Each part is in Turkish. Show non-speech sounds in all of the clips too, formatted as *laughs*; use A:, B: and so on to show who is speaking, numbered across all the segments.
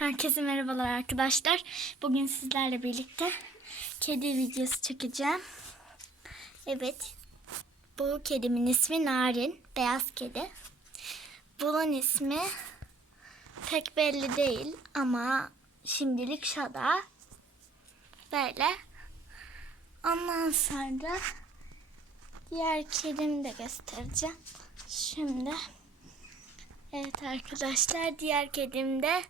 A: Herkese merhabalar arkadaşlar. Bugün sizlerle birlikte kedi videosu çekeceğim. Evet. Bu kedimin ismi Narin. Beyaz kedi. Bunun ismi pek belli değil ama şimdilik Şada. Böyle. Ondan sonra diğer kedimi de göstereceğim. Şimdi Evet arkadaşlar diğer kedim de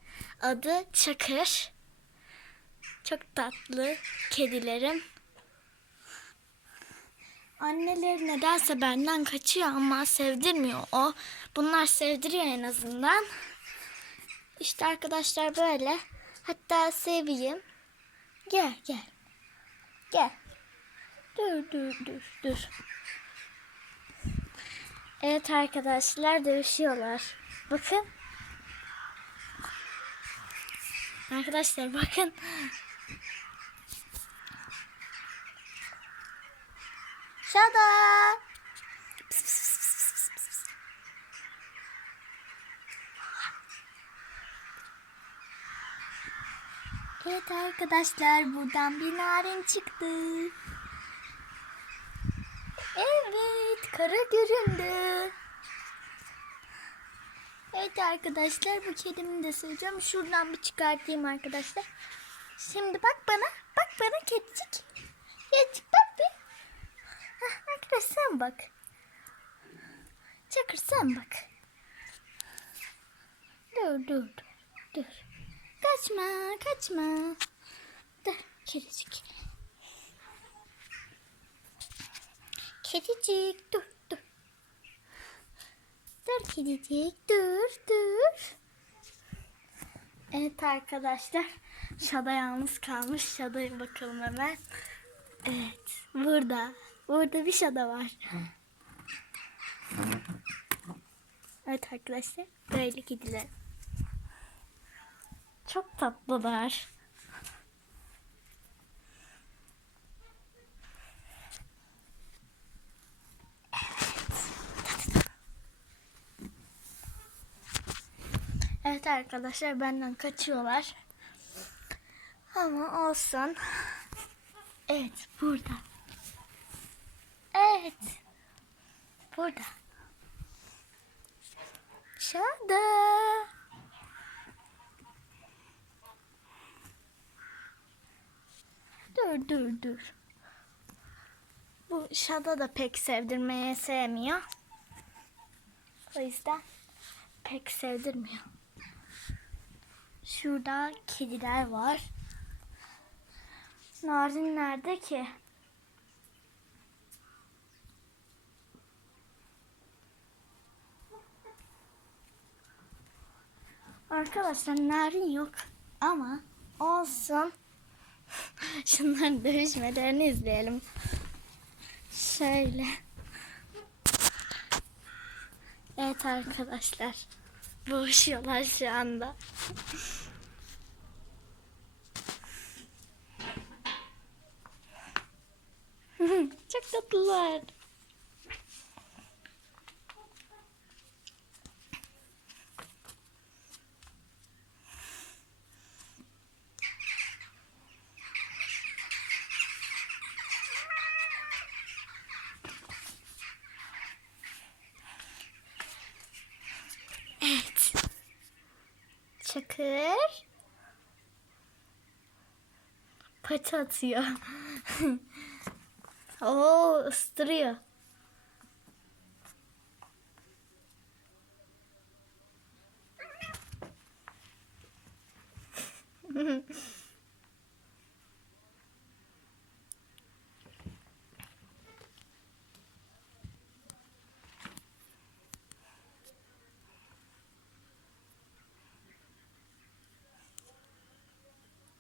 A: adı Çakır. Çok tatlı kedilerim. Anneleri nedense benden kaçıyor ama sevdirmiyor o. Bunlar sevdiriyor en azından. İşte arkadaşlar böyle. Hatta seveyim. Gel gel. Gel. Dur dur dur dur. Evet arkadaşlar dövüşüyorlar. Bakın. Arkadaşlar bakın. Şada. Evet arkadaşlar buradan bir narin çıktı. Evet kara göründü. Evet arkadaşlar bu kedimi de seveceğim. Şuradan bir çıkartayım arkadaşlar. Şimdi bak bana. Bak bana kedicik. Kedicik bak bir. Hah, sen bak. Çakır sen bak. Dur dur dur. Dur. Kaçma kaçma. Dur kedicik. Kedicik dur Dur kedicik dur dur. Evet arkadaşlar. Şada yalnız kalmış. Şada'ya bakalım hemen. Evet. Burada. Burada bir şada var. Evet arkadaşlar. Böyle kediler. Çok tatlılar. Evet arkadaşlar benden kaçıyorlar. Ama olsun. Evet burada. Evet. Burada. Şurada. Dur dur dur. Bu Şada da pek sevdirmeye sevmiyor. O yüzden pek sevdirmiyor. Şurada kediler var. Narin nerede ki? Arkadaşlar narin yok ama olsun. *laughs* Şunların dövüşmelerini izleyelim. Şöyle. Evet arkadaşlar. Boğuşuyorlar şu anda. *laughs* Çok. Evet. Çakır. Paça atıyor. *laughs* Oo ıstırıyor.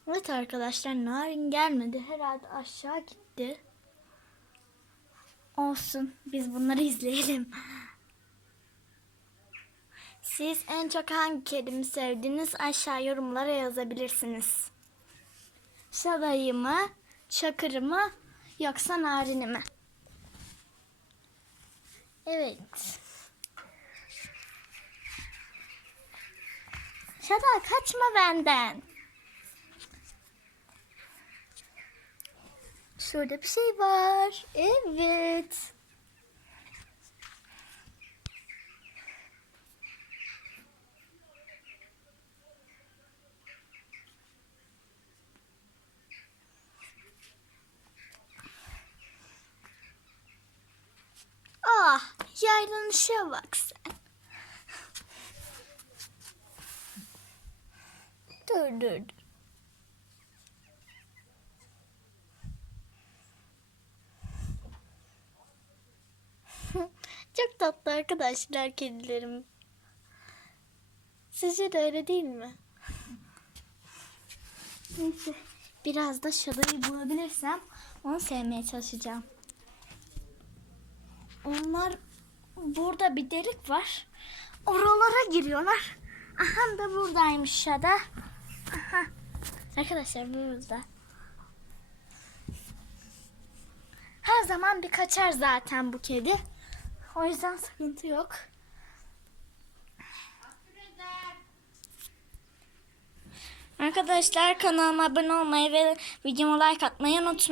A: Evet arkadaşlar Narin gelmedi. Herhalde aşağı gitti. Olsun. Biz bunları izleyelim. Siz en çok hangi kedimi sevdiniz? Aşağı yorumlara yazabilirsiniz. Şadayı mı? Çakır'ı mı? Yoksa Narin'i mi? Evet. Şada kaçma benden. Şurada bir şey var. Evet. Ah, yaylanışa bak sen. Dur dur dur. Çok tatlı arkadaşlar kedilerim. Sizce de öyle değil mi? Neyse biraz da Shadow'yu bulabilirsem onu sevmeye çalışacağım. Onlar burada bir delik var. Oralara giriyorlar. Aha da buradaymış Shada. Aha. Arkadaşlar burada. Her zaman bir kaçar zaten bu kedi. O yüzden sıkıntı yok. Arkadaşlar kanalıma abone olmayı ve videoma like atmayı unutmayın.